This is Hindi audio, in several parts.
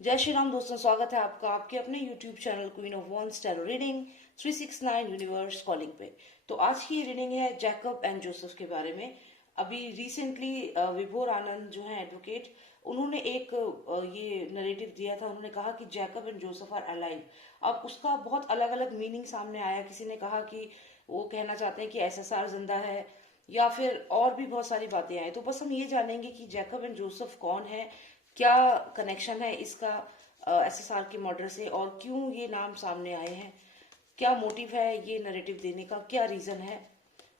जय श्री राम दोस्तों, स्वागत है आपका आपके अपने YouTube channel queen of wands tarot reading 369 universe calling पे। तो आज की रीडिंग है जैकब एंड जोसेफ के बारे में। अभी रिसेंटली विभोर आनंद जो है एडवोकेट, उन्होंने एक ये नरेटिव दिया था। उन्होंने कहा कि Jacob and Joseph are alive. अब उसका बहुत अलग अलग मीनिंग सामने आया। किसी ने कहा कि वो कहना चाहते हैं कि एसएसआर जिंदा है, या फिर और भी बहुत सारी बातें आई। तो बस हम ये जानेंगे कि जैकब एंड जोसेफ कौन है, क्या कनेक्शन है इसका एसएसआर के मर्डर से, और क्यों ये नाम सामने आए हैं, क्या मोटिव है ये नरेटिव देने का, क्या रीजन है,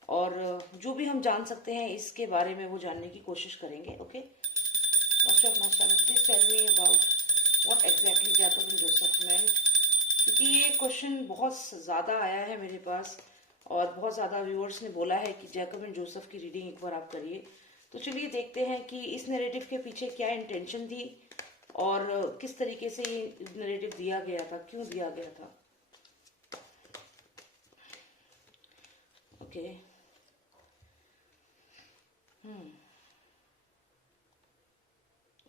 और जो भी हम जान सकते हैं इसके बारे में वो जानने की कोशिश करेंगे। Okay, please tell me about what exactly Jacob and Joseph मेंट, क्योंकि ये क्वेश्चन बहुत ज़्यादा आया है मेरे पास और बहुत ज़्यादा व्यूअर्स ने बोला है कि जैकब एंड जोसेफ की रीडिंग एक बार आप करिए। तो चलिए देखते हैं कि इस नैरेटिव के पीछे क्या इंटेंशन थी और किस तरीके से ये नैरेटिव दिया गया था, क्यों दिया गया था। ओके,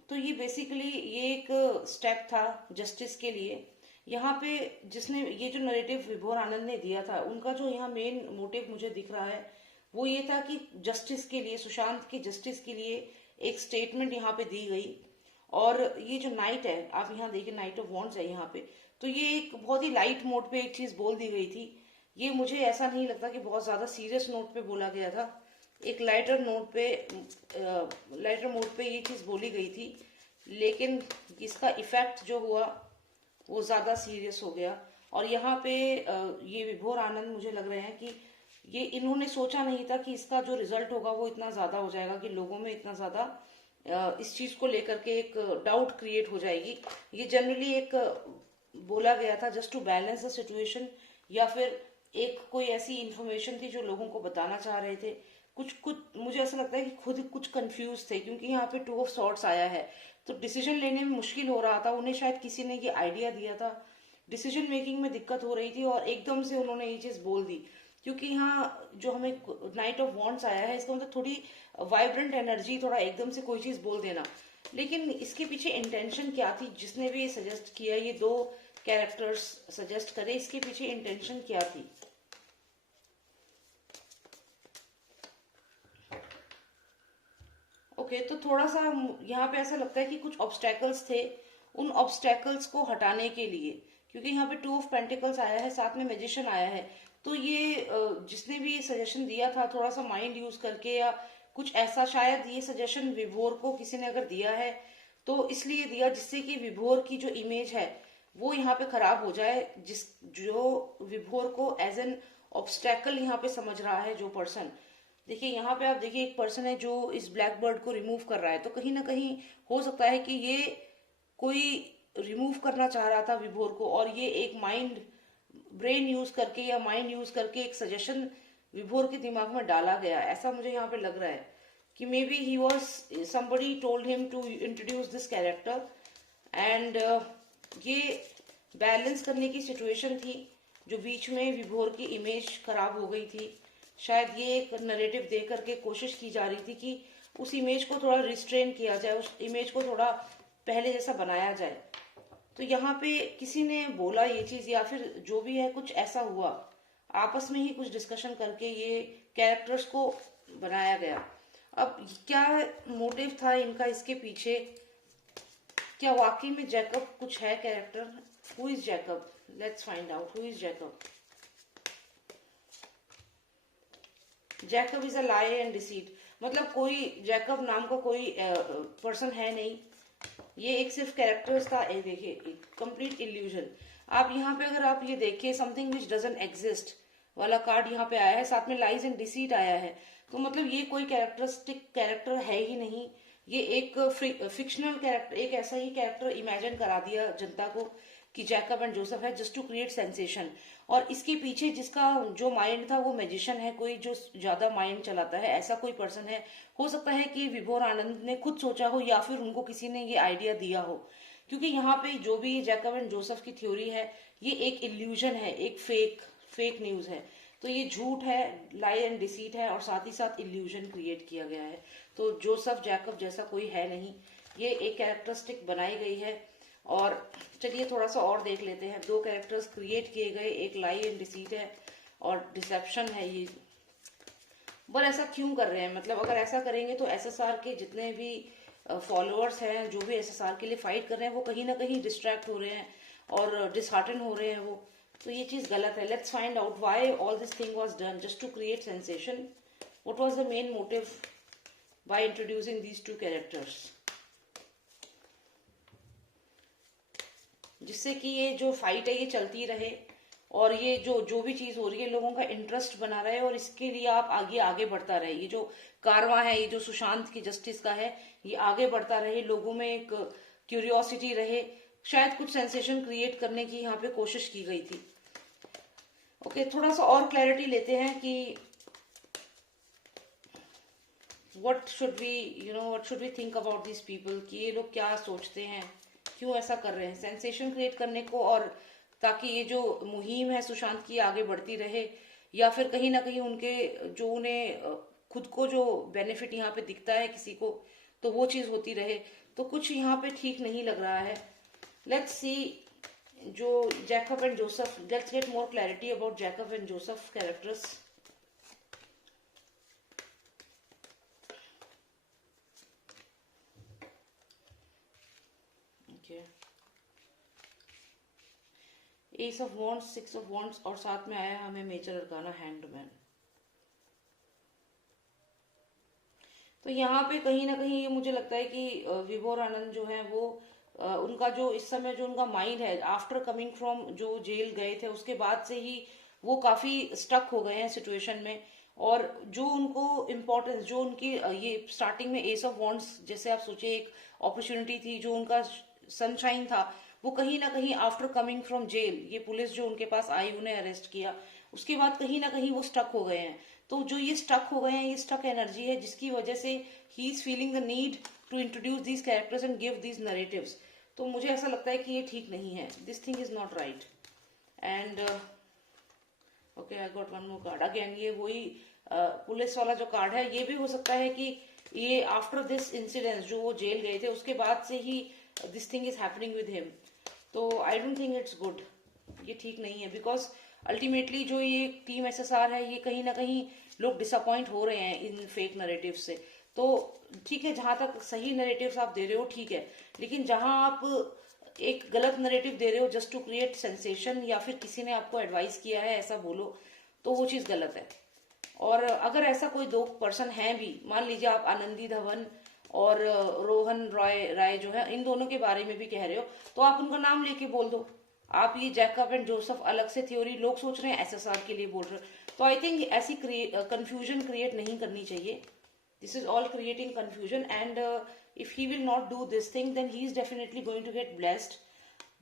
तो ये बेसिकली ये एक स्टेप था जस्टिस के लिए। यहाँ पे जिसने ये जो नरेटिव विभोर आनंद ने दिया था, उनका जो यहाँ मेन मोटिव मुझे दिख रहा है वो ये था कि जस्टिस के लिए, सुशांत के जस्टिस के लिए एक स्टेटमेंट यहाँ पे दी गई। और ये जो नाइट है, आप यहाँ देखिए नाइट ऑफ वॉन्ट्स है यहाँ पे, तो ये एक बहुत ही लाइट मोड पे एक चीज बोल दी गई थी। ये मुझे ऐसा नहीं लगता कि बहुत ज्यादा सीरियस नोट पे बोला गया था। एक लाइटर नोट पे, लाइटर मोड पे ये चीज बोली गई थी, लेकिन इसका इफेक्ट जो हुआ वो ज्यादा सीरियस हो गया। और यहाँ पे ये विभोर आनंद मुझे लग रहे हैं कि ये इन्होंने सोचा नहीं था कि इसका जो रिजल्ट होगा वो इतना ज्यादा हो जाएगा, कि लोगों में इतना ज्यादा इस चीज को लेकर के एक डाउट क्रिएट हो जाएगी। ये जनरली एक बोला गया था just to balance the situation, या फिर एक कोई ऐसी इंफॉर्मेशन थी जो लोगों को बताना चाह रहे थे। कुछ कुछ मुझे ऐसा लगता है कि खुद कुछ कंफ्यूज थे, क्योंकि यहाँ पे 2 ऑफ सॉर्ट्स आया है, तो डिसीजन लेने में मुश्किल हो रहा था उन्हें। शायद किसी ने ये आइडिया दिया था, डिसीजन मेकिंग में दिक्कत हो रही थी और एकदम से उन्होंने ये चीज बोल दी। क्योंकि यहाँ जो हमें नाइट ऑफ वॉन्ट्स आया है, इसका मतलब थोड़ी वाइब्रेंट एनर्जी, थोड़ा एकदम से कोई चीज बोल देना। लेकिन इसके पीछे इंटेंशन क्या थी, जिसने भी ये सजेस्ट किया, ये 2 कैरेक्टर्स सजेस्ट करे, इसके पीछे इंटेंशन क्या थी। ओके, तो थोड़ा सा यहाँ पे ऐसा लगता है कि कुछ ऑब्स्टेकल्स थे, उन ऑब्स्टेकल्स को हटाने के लिए, क्योंकि यहाँ पे 2 ऑफ पेंटिकल्स आया है, साथ में मैजिशियन आया है। तो ये जिसने भी सजेशन दिया था, थोड़ा सा माइंड यूज करके या कुछ ऐसा, शायद ये सजेशन विभोर को किसी ने अगर दिया है तो इसलिए दिया जिससे कि विभोर की जो इमेज है वो यहाँ पे खराब हो जाए, जिस जो विभोर को एज एन ऑब्स्टेकल यहाँ पे समझ रहा है जो पर्सन। देखिए यहाँ पे आप देखिए, एक पर्सन है जो इस ब्लैक बर्ड को रिमूव कर रहा है, तो कहीं ना कहीं हो सकता है कि ये कोई रिमूव करना चाह रहा था विभोर को, और ये एक माइंड, ब्रेन यूज करके या माइंड यूज करके एक सजेशन विभोर के दिमाग में डाला गया। ऐसा मुझे यहाँ पे लग रहा है कि maybe he was, somebody told him to introduce this character, and ये बैलेंस करने की सिचुएशन थी जो बीच में विभोर की इमेज खराब हो गई थी। शायद ये एक नरेटिव दे करके कोशिश की जा रही थी कि उस इमेज को थोड़ा रिस्ट्रेन किया जाए, उस इमेज को थोड़ा पहले जैसा बनाया जाए। तो यहाँ पे किसी ने बोला ये चीज, या फिर जो भी है कुछ ऐसा हुआ, आपस में ही कुछ डिस्कशन करके ये कैरेक्टर्स को बनाया गया। अब क्या मोटिव था इनका इसके पीछे, क्या वाकई में जैकब कुछ है character? Who is Jacob? Let's find out who is Jacob. Jacob is a lie and deceit, मतलब कोई जैकब नाम का कोई पर्सन है नहीं, ये एक सिर्फ कैरेक्टर्स का, देखिए कंप्लीट इल्यूजन। आप यहाँ पे अगर आप ये देखिए, समथिंग विच डजंट एग्जिस्ट वाला कार्ड यहाँ पे आया है, साथ में लाइज एंड डिसीट आया है। तो मतलब ये कोई कैरेक्टरिस्टिक कैरेक्टर है ही नहीं, ये एक फिक्शनल कैरेक्टर, एक ऐसा ही कैरेक्टर इमेजिन करा दिया जनता को कि जैकब एंड जोसेफ है, जस्ट टू क्रिएट सेंसेशन। और इसके पीछे जिसका जो माइंड था वो मैजिशियन है, कोई जो ज्यादा माइंड चलाता है, ऐसा कोई पर्सन है। हो सकता है कि विभोर आनंद ने खुद सोचा हो, या फिर उनको किसी ने ये आइडिया दिया हो, क्योंकि यहाँ पे जो भी जैकब एंड जोसेफ की थ्योरी है, ये एक इल्यूजन है, एक फेक न्यूज है। तो ये झूठ है, लाई एंड डिसीट है, और साथ ही साथ इल्यूजन क्रिएट किया गया है। तो जोसेफ जैकब जैसा कोई है नहीं, ये एक कैरेक्टरिस्टिक बनाई गई है। और चलिए थोड़ा सा और देख लेते हैं। 2 कैरेक्टर्स क्रिएट किए गए, एक लाई एंड डिसीट है और डिसेप्शन है ये। पर ऐसा क्यों कर रहे हैं? मतलब अगर ऐसा करेंगे तो एसएसआर के जितने भी फॉलोअर्स हैं, जो भी एसएसआर के लिए फाइट कर रहे हैं, वो कहीं ना कहीं डिस्ट्रैक्ट हो रहे हैं और डिसहार्टन हो रहे हैं वो। तो ये चीज गलत है। Let's find out why all this thing was done, just to create sensation. What was the main motive by introducing these 2 characters, जिससे कि ये जो फाइट है ये चलती रहे और ये जो भी चीज हो रही है लोगों का इंटरेस्ट बना रहे और इसके लिए आप आगे आगे बढ़ता रहे। ये जो कारवां है, ये जो सुशांत की जस्टिस का है, ये आगे बढ़ता रहे, लोगों में एक क्यूरियोसिटी रहे। शायद कुछ सेंसेशन क्रिएट करने की यहाँ पे कोशिश की गई थी। ओके, थोड़ा सा और क्लैरिटी लेते हैं कि what should we think about this people, कि ये लोग क्या सोचते हैं, क्यों ऐसा कर रहे हैं। सेंसेशन क्रिएट करने को, और ताकि ये जो मुहिम है सुशांत की आगे बढ़ती रहे, या फिर कहीं ना कहीं उनके जो उन्हें खुद को जो बेनिफिट यहाँ पे दिखता है किसी को, तो वो चीज होती रहे। तो कुछ यहाँ पे ठीक नहीं लग रहा है। लेट्स सी जो Jacob and Joseph, let's get more clarity about Jacob and Joseph characters. S of wands, 6 of wands और साथ में आया हमें मेजर अरकाना हैंगमैन। तो यहाँ पे कहीं ना कहीं ये मुझे लगता है कि विभोर आनंद जो है वो उनका जो इस समय जो उनका माइंड है, आफ्टर कमिंग फ्रॉम जो जेल गए थे उसके बाद से ही वो काफी स्टक हो गए हैं सिचुएशन में। और जो उनको इम्पोर्टेंस, जो उनकी ये स्टार्टिंग में एस ऑफ वॉन्ड्स, जैसे आप सोचिए एक अपॉर्चुनिटी थी, जो उनका सनशाइन था, वो कहीं ना कहीं आफ्टर कमिंग फ्रॉम जेल, ये पुलिस जो उनके पास आई, उन्हें अरेस्ट किया, उसके बाद कहीं ना कहीं वो स्टक हो गए हैं। तो जो ये स्टक हो गए हैं, ये स्टक एनर्जी है जिसकी वजह से he is feeling the need to introduce these characters and give these narratives. तो मुझे ऐसा लगता है कि ये ठीक नहीं है, this thing is not right. And okay, I got one more card again. ये वही पुलिस वाला जो कार्ड है, ये भी हो सकता है कि ये आफ्टर दिस इंसिडेंट, जो वो जेल गए थे उसके बाद से ही this thing is happening with him. तो I don't think it's good, ये ठीक नहीं है। बिकॉज अल्टीमेटली जो ये टीम एसएसआर है, ये कहीं ना कहीं लोग डिसअपॉइंट हो रहे हैं इन फेक नरेटिव से। तो ठीक है, जहां तक सही नरेटिव्स आप दे रहे हो ठीक है, लेकिन जहां आप एक गलत नरेटिव दे रहे हो जस्ट टू क्रिएट सेंसेशन, या फिर किसी ने आपको एडवाइस किया है ऐसा बोलो, तो वो चीज गलत है। और अगर ऐसा कोई 2 पर्सन है भी, मान लीजिए आप आनंदी धवन और रोहन राय जो है, इन दोनों के बारे में भी कह रहे हो, तो आप उनका नाम लेके बोल दो। आप ये जैकब एंड जोसेफ अलग से थ्योरी, लोग सोच रहे हैं एसएसआर के लिए बोल रहे हो। तो आई थिंक ऐसी कंफ्यूजन क्रिएट नहीं करनी चाहिए। This is all creating confusion, and if he will not do this thing then he is definitely going to get blessed.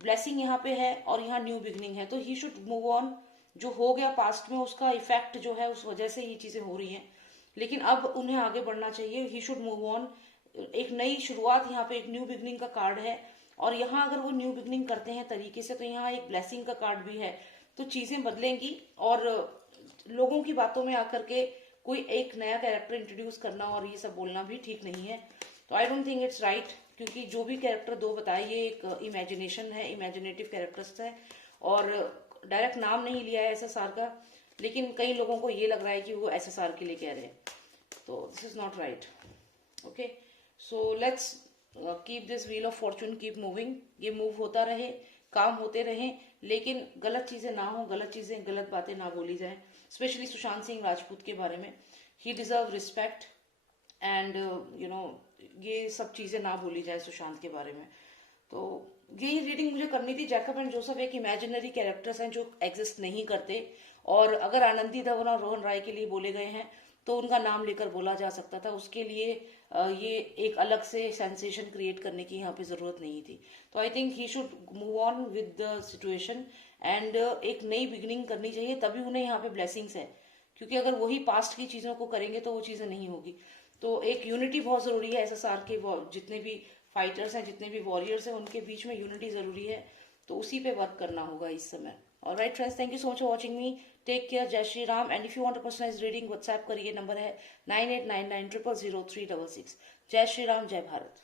Blessing यहाँ पे है और यहाँ न्यू बिगनिंग है, तो ही शुड मूव ऑन। जो हो गया पास्ट में, उसका इफेक्ट जो है, उस वजह से ये चीजें हो रही हैं, लेकिन अब उन्हें आगे बढ़ना चाहिए। ही शुड मूव ऑन, एक नई शुरुआत, यहाँ पे एक न्यू बिगनिंग का कार्ड है। और यहाँ अगर वो न्यू बिगनिंग करते हैं तरीके से, तो यहाँ एक ब्लेसिंग का कार्ड भी है। तो चीजें बदलेंगी, और लोगों की बातों में आकर के कोई एक नया कैरेक्टर इंट्रोड्यूस करना और ये सब बोलना भी ठीक नहीं है। तो I don't think it's right, क्योंकि जो भी कैरेक्टर 2 बताए, ये एक इमेजिनेशन है, इमेजिनेटिव कैरेक्टर्स है, और डायरेक्ट नाम नहीं लिया है एसएसआर का, लेकिन कई लोगों को ये लग रहा है कि वो एसएसआर के लिए कह रहे हैं। तो this is not right. Okay, so let's keep this wheel of Fortune keep moving. ये मूव होता रहे, काम होते रहे, लेकिन गलत चीजें ना हो, गलत चीजें, गलत बातें ना बोली जाए, स्पेशली सुशांत सिंह राजपूत के बारे में। ही डिजर्व रिस्पेक्ट, एंड ये सब चीजें ना बोली जाए सुशांत के बारे में। तो यही रीडिंग मुझे करनी थी। जैकब एंड जोसेफ एक इमेजिनरी कैरेक्टर्स हैं जो एग्जिस्ट नहीं करते, और अगर आनंदी धवन और रोहन राय के लिए बोले गए हैं तो उनका नाम लेकर बोला जा सकता था। उसके लिए ये एक अलग से सेंसेशन क्रिएट करने की यहाँ पे जरूरत नहीं थी। तो I think he should move on with the situation, and एक नई बिगिनिंग करनी चाहिए, तभी उन्हें यहाँ पे ब्लेसिंग्स है। क्योंकि अगर वही पास्ट की चीजों को करेंगे तो वो चीजें नहीं होगी। तो एक यूनिटी बहुत जरूरी है। एसएसआर के जितने भी फाइटर्स हैं, जितने भी वॉरियर्स हैं, उनके बीच में यूनिटी जरूरी है। तो उसी पे वर्क करना होगा इस समय। Alright friends, thank you so much for watching me. Take care, जय Shri Ram. And if you want a personalised reading, WhatsApp करिए, नंबर है 9899000366। जय श्री राम, जय भारत।